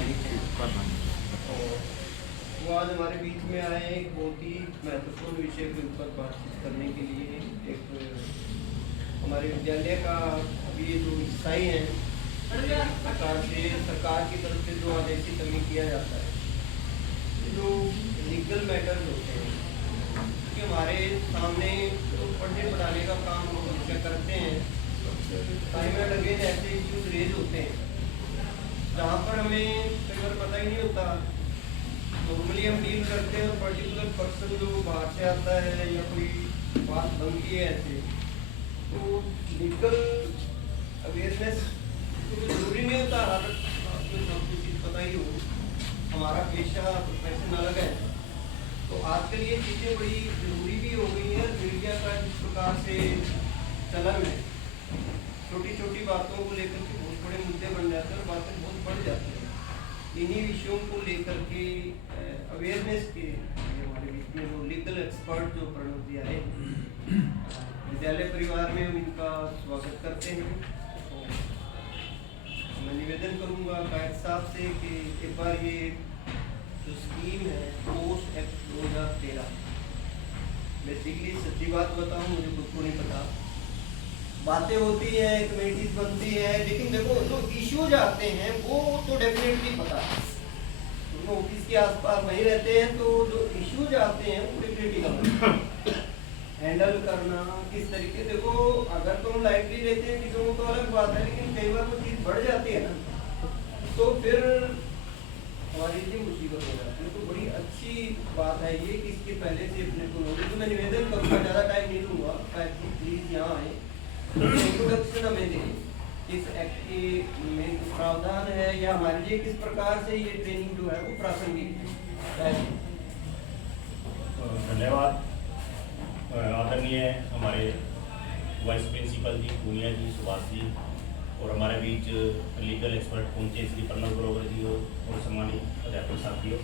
हमारी थी। और वो आज हमारे बीच में आए एक बहुत ही महत्वपूर्ण विषय के ऊपर बातचीत करने के लिए। एक हमारे विद्यालय का अभी ये जो हिस्सा ही है, एक प्रकार से सरकार की तरफ से जो आदेशित हमें किया जाता है, ये जो लीगल मैटर्स होते हैं कि हमारे सामने जो पढ़ने पढ़ाने का काम हम हमेशा करते हैं, टाइम एंड अगेन ऐसे इश्यूज रेज होते हैं जहाँ पर हमें कई बार पता ही नहीं होता। नॉर्मली हम डील करते हैं और पर्टिकुलर पर्सन जो बाहर से आता है या कोई बात बनती है ऐसे, तो लीगल अवेयरनेस जरूरी नहीं होता। आपको सब कुछ चीज़ पता ही हो, हमारा पेशा प्रोफेशन अलग है, तो आजकल ये चीज़ें बड़ी ज़रूरी भी हो गई हैं। मीडिया का जिस प्रकार से चलन है, छोटी छोटी बातों को लेकर के बहुत बड़े मुद्दे बन जाते हैं और बातें बहुत बढ़ जाती हैं। इन्हीं विषयों को लेकर के अवेयरनेस के हमारे बीच में जो लीगल एक्सपर्ट जो प्रणव जी आए, विद्यालय परिवार में हम इनका स्वागत करते हैं। और मैं निवेदन करूंगा कायद साहब से कि एक बार ये जो स्कीम है पोस्ट एक्ट 2013, बेसिकली सच्ची बात बताऊं, मुझे खुद को नहीं पता। बातें होती है, कमेटीज बनती है, लेकिन देखो जो इश्यूज आते हैं वो तो डेफिनेटली पता है। तो ऑफिस के आसपास वहीं रहते हैं, तो जो इश्यूज आते हैं वो डेफिनेटली हैंडल करना किस तरीके। देखो अगर तुम लाइटली लेते हैं चीज़ों को तो अलग बात है, लेकिन कई बार वो चीज़ बढ़ जाती है ना, तो फिर हमारी लिए मुसीबत हो जाती है। तो बड़ी अच्छी बात है ये कि इसके पहले से अपने को नॉलेज। तो मैं निवेदन करूँगा, ज़्यादा टाइम नहीं लूँगा, ताकि प्लीज़ यहाँ आए, इंट्रोडक्शन हमें दें इस एक्ट के में प्रावधान है या हमारे लिए किस प्रकार से ये ट्रेनिंग जो है वो प्रासंगिक है। धन्यवाद। आदरणीय हमारे वाइस प्रिंसिपल जी, पूनिया जी, सुभाष जी, और हमारे बीच लीगल एक्सपर्ट पहुंचे श्री प्रणव ग्रोवर जी और सम्मानित अध्यापक साथियों।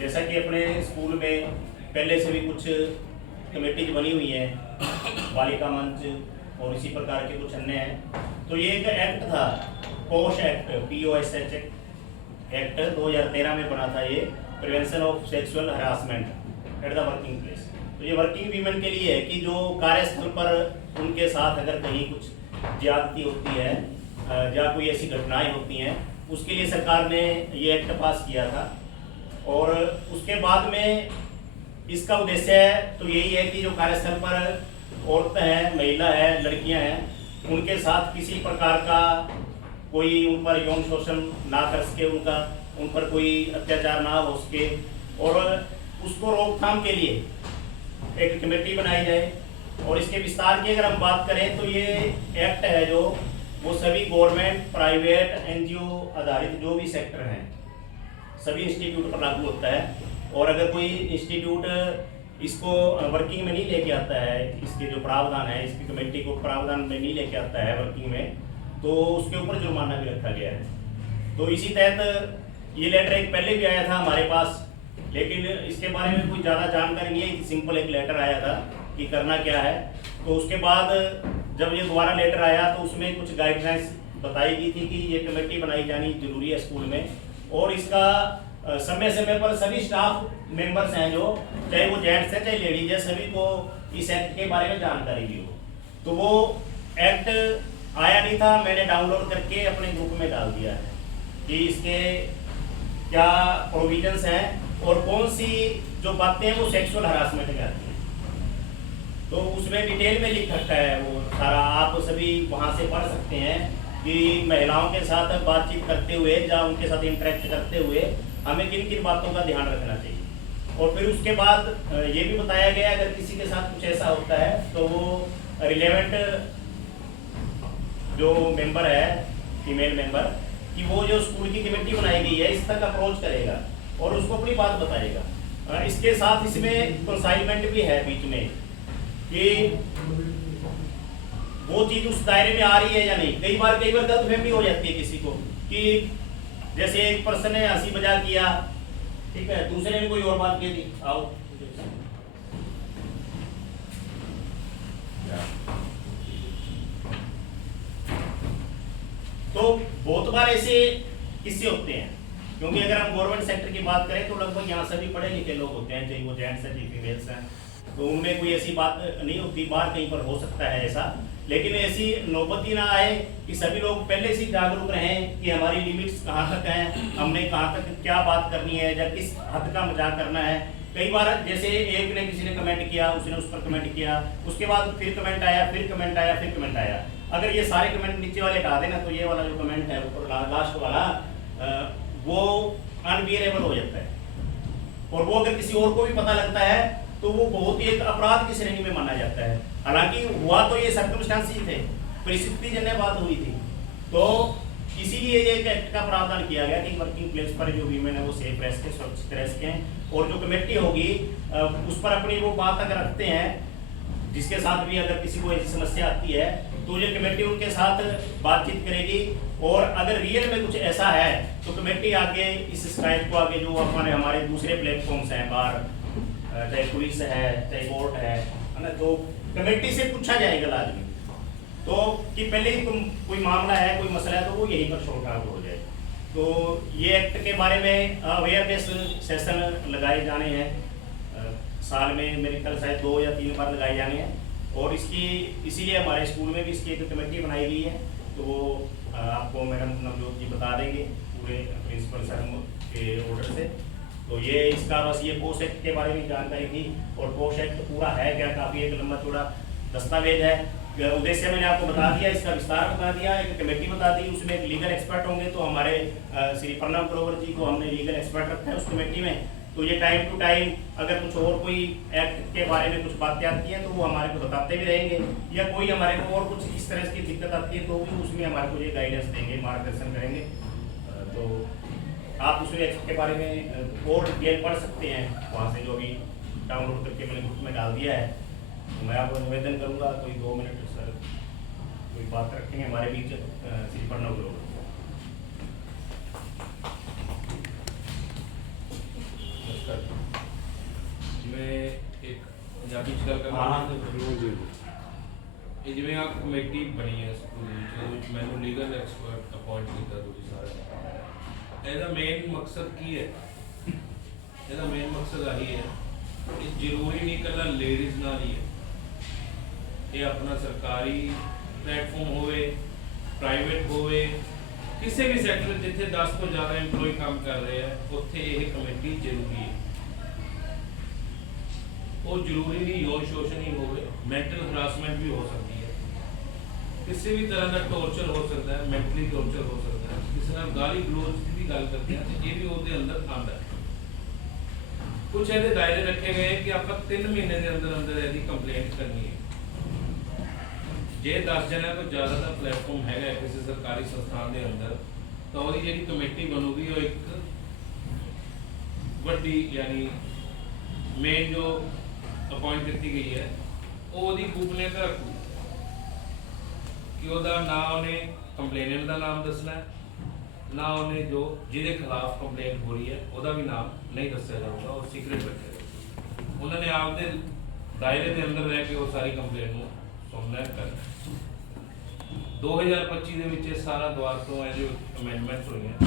जैसा कि अपने स्कूल में पहले से भी कुछ कमेटीज बनी हुई हैं, बालिका मंच और इसी प्रकार के कुछ अन्य हैं, तो ये एक एक्ट था, पोश एक्ट, POSH एक्ट 2013 में बना था। ये prevention of sexual harassment at the working place. तो ये वर्किंग वीमेन के लिए है कि जो कार्यस्थल पर उनके साथ अगर कहीं कुछ ज्यादती होती है या कोई ऐसी घटनाएं होती हैं, उसके लिए सरकार ने ये एक्ट पास किया था। और उसके बाद में इसका उद्देश्य तो यही है कि जो कार्यस्थल पर औरतें हैं, महिला है, लड़कियां हैं, उनके साथ किसी प्रकार का कोई उन पर यौन शोषण ना कर सके, उन पर कोई अत्याचार ना हो सके, और उसको रोकथाम के लिए एक कमेटी बनाई जाए। और इसके विस्तार की अगर हम बात करें तो ये एक्ट है जो वो सभी गवर्नमेंट, प्राइवेट, NGO आधारित जो भी सेक्टर हैं, सभी इंस्टीट्यूट पर लागू होता है। और अगर कोई इंस्टीट्यूट इसको वर्किंग में नहीं लेके आता है, इसके जो प्रावधान है, इसकी कमेटी को प्रावधान में नहीं लेके आता है वर्किंग में, तो उसके ऊपर जुर्माना भी रखा गया है। तो इसी तहत ये लेटर एक पहले भी आया था हमारे पास, लेकिन इसके बारे में कोई ज़्यादा जानकारी नहीं है। सिंपल एक लेटर आया था कि करना क्या है। तो उसके बाद जब ये दोबारा लेटर आया तो उसमें कुछ गाइडलाइंस बताई गई थी कि ये कमेटी बनाई जानी जरूरी है स्कूल में, और इसका समय समय पर सभी स्टाफ मेंबर्स हैं, जो चाहे वो जेंट्स हैं चाहे लेडीज है, सभी को इस एक्ट के बारे में जानकारी भी हो। तो वो एक्ट आया नहीं था, मैंने डाउनलोड करके अपने ग्रुप में डाल दिया है कि इसके क्या प्रोविजंस हैं और कौन सी जो बातें हैं वो सेक्सुअल हरासमेंट में आती हैं। तो उसमें डिटेल में लिख रखा है वो सारा, आप सभी वहाँ से पढ़ सकते हैं कि महिलाओं के साथ बातचीत करते हुए या उनके साथ इंटरेक्ट करते हुए हमें किन किन बातों का ध्यान रखना चाहिए। और फिर उसके बाद ये भी बताया गया अगर किसी के साथ कुछ ऐसा होता है तो वो रिलेवेंट जो मेंबर है, फीमेल मेंबर, कि वो जो स्कूल की कमेटी बनाई गई है इस तक अप्रोच करेगा और उसको अपनी बात बताएगा। इसके साथ इसमें कंसाइनमेंट भी है बीच में कि वो चीज उस दायरे में आ रही है या नहीं। कई बार गलतफहमी हो जाती है किसी को कि जैसे एक पर्सन ने हंसी मजाक किया, ठीक है, दूसरे ने कोई और बात की थी, आओ तो बहुत बार ऐसे किससे होते हैं, क्योंकि अगर हम गवर्नमेंट सेक्टर की बात करें तो लगभग यहाँ सभी पढ़े लिखे लोग होते हैं, चाहे वो जेंट्स हैं चाहे फीमेल्स हैं, तो उनमें कोई ऐसी बात नहीं होती। बाहर कहीं पर हो सकता है ऐसा, लेकिन ऐसी नौबत ही ना आए कि सभी लोग पहले से जागरूक रहें कि हमारी लिमिट्स कहाँ तक हैं, हमने कहाँ तक क्या बात करनी है या किस हद का मजाक करना है। कई बार जैसे एक ने किसी ने कमेंट किया, उसने उस पर कमेंट किया, उसके बाद फिर कमेंट आया, फिर कमेंट आया, फिर कमेंट आया। अगर ये सारे कमेंट नीचे वाले हटा देना तो ये वाला जो कमेंट है ऊपर लास्ट वाला वो अनबियरेबल हो जाता है, और वो अगर किसी और को भी पता लगता है तो वो बहुत ही एक अपराध की श्रेणी में माना जाता है। हालांकि हुआ तो ये सर्कमस्टांस ही थे, परिस्थिति जन्य बात हुई थी, तो इसीलिए ये एक एक्ट का प्रावधान किया गया कि वर्किंग प्लेस पर जो वीमेन है वो सेफ रह सके, सुरक्षित रह सकें, और जो कमेटी होगी उस पर अपनी वो बात अगर रखते हैं, जिसके साथ भी अगर किसी को ऐसी समस्या आती है तो ये कमेटी उनके साथ बातचीत करेगी, और अगर रियल में कुछ ऐसा है तो कमेटी आगे इस शिकायत को आगे जो हमारे दूसरे प्लेटफॉर्म्स हैं बाहर, चाहे पुलिस है चाहे कोर्ट है ना, तो कमेटी से पूछा जाएगा लाजमी, तो कि पहले ही तुम कोई मामला है कोई मसला है तो वो यहीं पर शॉर्ट आउट हो जाए। तो ये एक्ट के बारे में अवेयरनेस सेशन लगाए जाने हैं, साल में मेरे ख्याल शायद 2 या 3 बार लगाए जाने हैं, और इसकी इसीलिए हमारे स्कूल में भी इसकी एक कमेटी बनाई गई है, तो वो आपको मैडम नवजोत जी बता देंगे पूरे प्रिंसिपल सर के ऑर्डर से। तो ये इसका बस ये पोस्ट एक्ट के बारे में जानकारी थी, और पोस्ट एक्ट पूरा है क्या, काफ़ी एक लंबा चौड़ा दस्तावेज है। उद्देश्य मैंने आपको बता दिया, इसका विस्तार बता दिया, एक कमेटी बता दी, उसमें एक लीगल एक्सपर्ट होंगे, तो हमारे श्री प्रणव ग्रोवर जी को हमने लीगल एक्सपर्ट रखा है उस कमेटी में, तो ये टाइम टू टाइम अगर कुछ और कोई एक्ट के बारे में कुछ बातें आती हैं तो वो हमारे को बताते भी रहेंगे, या कोई हमारे को और कुछ इस तरह की दिक्कत आती है तो भी उसमें हमारे को ये गाइडेंस देंगे, मार्गदर्शन करेंगे। तो आप उस एक्ट के बारे में और डिटेल पढ़ सकते हैं वहाँ से, जो भी डाउनलोड करके मैंने ग्रुप में डाल दिया है। तो मैं आपको निवेदन करूँगा कोई 2 मिनट सर कोई बात रखेंगे हमारे बीच श्री प्रणव ग्रोवर। मैं एक पंजाबी च गल करना ਇਹ ਜਿਵੇਂ ਆ ਕਮੇਟੀ ਬਣੀ ਹੈ ਸਕੂਲ ਵਿੱਚ ਮੈਨੂੰ ਲੀਗਲ ਐਕਸਪਰਟ ਅਪਾਇੰਟ ਕੀਤਾ ਤੁਸੀਂ ਸਾਰੇ, ਇਹਦਾ ਮੇਨ ਮਕਸਦ ਕੀ ਹੈ? ਇਹਦਾ ਮੇਨ ਮਕਸਦ ਆਹੀ ਹੈ ਕਿ ਜ਼ਰੂਰੀ ਨਹੀਂ ਇਕੱਲਾ ਲੇਡੀਜ਼ ਨਾਲ ਹੀ ਹੈ, ਇਹ ਆਪਣਾ ਸਰਕਾਰੀ ਪਲੇਟਫਾਰਮ ਹੋਵੇ, ਪ੍ਰਾਈਵੇਟ ਹੋਵੇ, ਕਿਸੇ ਵੀ ਸੈਕਟਰ ਜਿੱਥੇ 10 ਤੋਂ ਜ਼ਿਆਦਾ EMPLOYE ਕੰਮ ਕਰ ਰਹੇ ਹੈ ਉੱਥੇ ਇਹ ਕਮੇਟੀ ਜ਼ਰੂਰੀ ਹੈ। ਉਹ ਜ਼ਰੂਰੀ ਨਹੀਂ ਯੌਨ ਸ਼ੋਸ਼ਣ ਹੀ ਹੋਵੇ, ਮੈਂਟਲ ਹਰਾਸਮੈਂਟ ਵੀ ਹੋ ਸਕਦੀ ਹੈ, ਕਿਸੇ ਵੀ ਤਰ੍ਹਾਂ ਦਾ ਟੌਰਚਰ ਹੋ ਸਕਦਾ ਹੈ, ਮੈਂਟਲੀ ਟੌਰਚਰ ਹੋ ਸਕਦਾ ਹੈ, ਕਿਸੇ ਨਾਲ ਗਾਲੀ ਗਲੋਚ ਦੀ ਵੀ ਗੱਲ ਕਰਦੇ ਹਾਂ ਤੇ ਇਹ ਵੀ ਉਹਦੇ ਅੰਦਰ ਆਉਂਦਾ ਹੈ। ਕੁਝ ਇਹਦੇ ਦਾਇਰੇ ਰੱਖੇ ਗਏ ਕਿ ਆਪਾਂ 3 ਮਹੀਨੇ ਦੇ ਅੰਦਰ ਅੰਦਰ ਇਹਦੀ ਕੰਪਲੇਂਟ ਕਰਨੀ ਹੈ। ਜੇ 10 ਜਣਿਆਂ ਤੋਂ ਜ਼ਿਆਦਾ ਦਾ ਪਲੇਟਫਾਰਮ ਹੈਗਾ ਕਿਸੇ ਸਰਕਾਰੀ ਸੰਸਥਾਨ ਦੇ ਅੰਦਰ ਤਾਂ ਉਹਦੀ ਜਿਹੜੀ ਕਮੇਟੀ ਬਣੂਗੀ ਉਹ ਇੱਕ ਵੱਡੀ ਯਾਨੀ ਮੇਨ ਜੋ अपॉइंट की गई है वो गोपनीयता रखू कि ਉਹਦਾ ना उन्हें कंप्लेनेंट का नाम दसना है, ना उन्हें जो जिहदे खिलाफ कंप्लेंट हो रही है ਉਹਦਾ भी नाम नहीं दसिया जाऊगा, और सीक्रेट रखेगा। उन्होंने आपके दायरे के अंदर रह के वो सारी कंप्लेंट को सुनना करना। 2025 के सारा द्वार तो है जो अमेंडमेंट्स हुई हैं,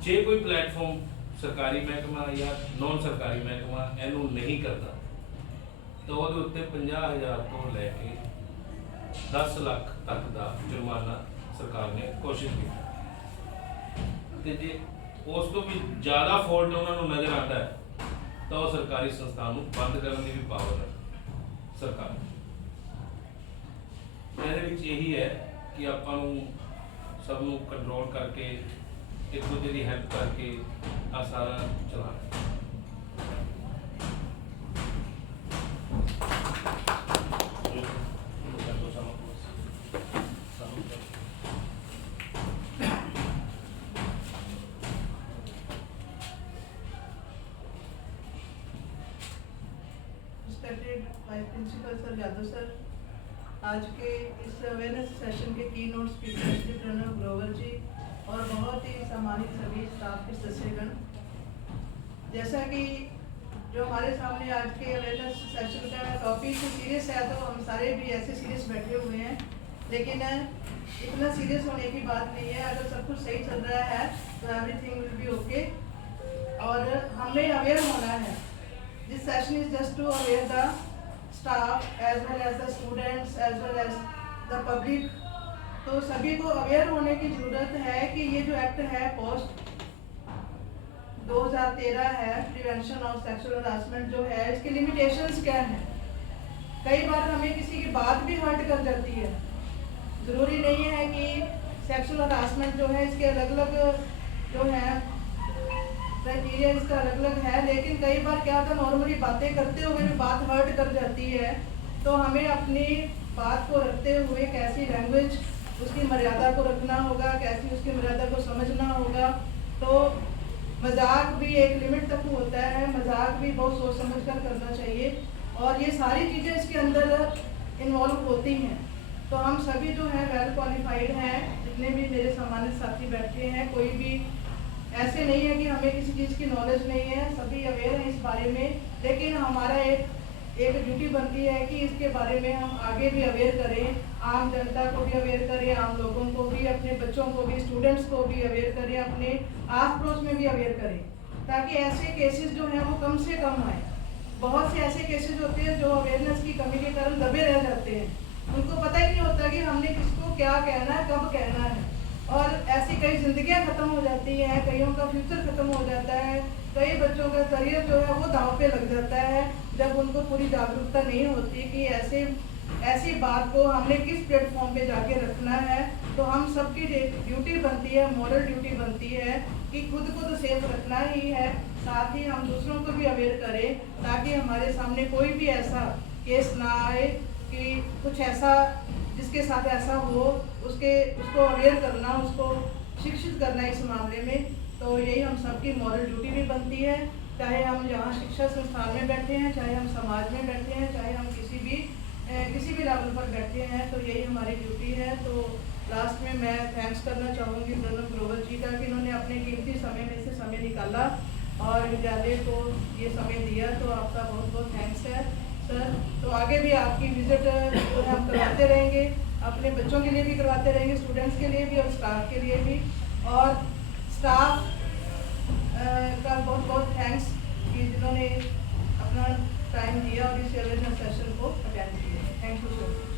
जे कोई प्लेटफॉर्म सरकारी महकमा या नॉन सरकारी महकमा इनू नहीं करता तो वो उत्ते 50,000 तो लैके 10 लाख तक का जुर्माना सरकार ने कोशिश की। जे उस तो भी ज़्यादा फॉल्ट उन्होंने नज़र आता है तो वो सरकारी संस्थान बंद करने की भी पावर है सरकार। यही है कि आपां सब कंट्रोल करके एक दूसरे की हेल्प करके आ सारा चलाना। प्रिंसिपल सर यादव सर, आज के इस अवेयरनेस सेशन के की नोट स्पीकर श्री प्रणव ग्रोवर जी और बहुत ही सम्मानित सभी स्टाफ के सदस्यगण, जैसा कि जो हमारे सामने आज के अवेयरनेस सेशन का टॉपिक सीरियस है तो हम सारे भी ऐसे सीरियस बैठे हुए हैं लेकिन इतना सीरियस होने की बात नहीं है। अगर सब कुछ सही चल रहा है तो एवरीथिंग विल बी ओके। और हमें अवेयर होना है। This session is just to aware the staff as well as the students as well as the public. तो सभी को अवेयर होने की ज़रूरत है कि ये जो एक्ट है पोस्ट 2013 है, प्रिवेंशन ऑफ सेक्सुअल हरासमेंट जो है, इसके लिमिटेशंस क्या हैं। कई बार हमें किसी की बात भी हर्ट कर जाती है। ज़रूरी नहीं है कि सेक्सुअल हरासमेंट जो है इसके अलग अलग जो है क्राइटेरिया इसका अलग अलग है, लेकिन कई बार क्या होता है नॉर्मली बातें करते हुए भी बात हर्ट कर जाती है। तो हमें अपनी बात को रखते हुए कैसी लैंग्वेज उसकी मर्यादा को रखना होगा, कैसी उसकी मर्यादा को समझना होगा। तो मजाक भी एक लिमिट तक होता है, मजाक भी बहुत सोच समझ कर करना चाहिए और ये सारी चीज़ें इसके अंदर इन्वॉल्व होती हैं। तो हम सभी जो हैं वेल क्वालिफाइड हैं, जितने भी मेरे सम्मानित साथी बैठे हैं, कोई भी ऐसे नहीं है कि हमें किसी चीज़ की नॉलेज नहीं है, सभी अवेयर हैं इस बारे में। लेकिन हमारा एक ड्यूटी बनती है कि इसके बारे में हम आगे भी अवेयर करें, आम जनता को भी अवेयर करें, आम लोगों को भी, अपने बच्चों को भी, स्टूडेंट्स को भी अवेयर करें, अपने आस पड़ोस में भी अवेयर करें, ताकि ऐसे केसेस जो हैं वो कम से कम आए। बहुत से ऐसे केसेस होते हैं जो अवेयरनेस की कमी के कारण दबे रह जाते हैं, उनको पता ही नहीं होता कि हमने किसको क्या कहना है, कब कहना है, और ऐसी कई जिंदगियां खत्म हो जाती हैं, कईयों का फ्यूचर खत्म हो जाता है, कई बच्चों का करियर जो है वो दांव पे लग जाता है जब उनको पूरी जागरूकता नहीं होती कि ऐसी बात को हमने किस प्लेटफॉर्म पे जाके रखना है। तो हम सबकी ड्यूटी बनती है, मॉरल ड्यूटी बनती है कि खुद को तो सेफ रखना ही है, साथ ही हम दूसरों को भी अवेयर करें, ताकि हमारे सामने कोई भी ऐसा केस ना आए कि कुछ ऐसा जिसके साथ ऐसा हो, उसको अवेयर करना, उसको शिक्षित करना इस मामले में। तो यही हम सबकी मॉरल ड्यूटी भी बनती है, चाहे हम यहाँ शिक्षा संस्थान में बैठे हैं, चाहे हम समाज में बैठे हैं, चाहे हम किसी भी लेवल पर बैठे हैं, तो यही हमारी ड्यूटी है। तो लास्ट में मैं थैंक्स करना चाहूँगी प्रणव ग्रोवर जी का कि इन्होंने अपने कीमती समय में से समय निकाला और विद्यालय को ये समय दिया, तो आपका बहुत बहुत थैंक्स है सर। तो आगे भी आपकी विजिट जो है हम करवाते रहेंगे, अपने बच्चों के लिए भी करवाते रहेंगे, स्टूडेंट्स के लिए भी और स्टाफ के लिए भी। और स्टाफ का बहुत बहुत थैंक्स कि जिन्होंने अपना टाइम दिया और इस अवेयरनेस सेशन को अटेंड किया। Thank you sir.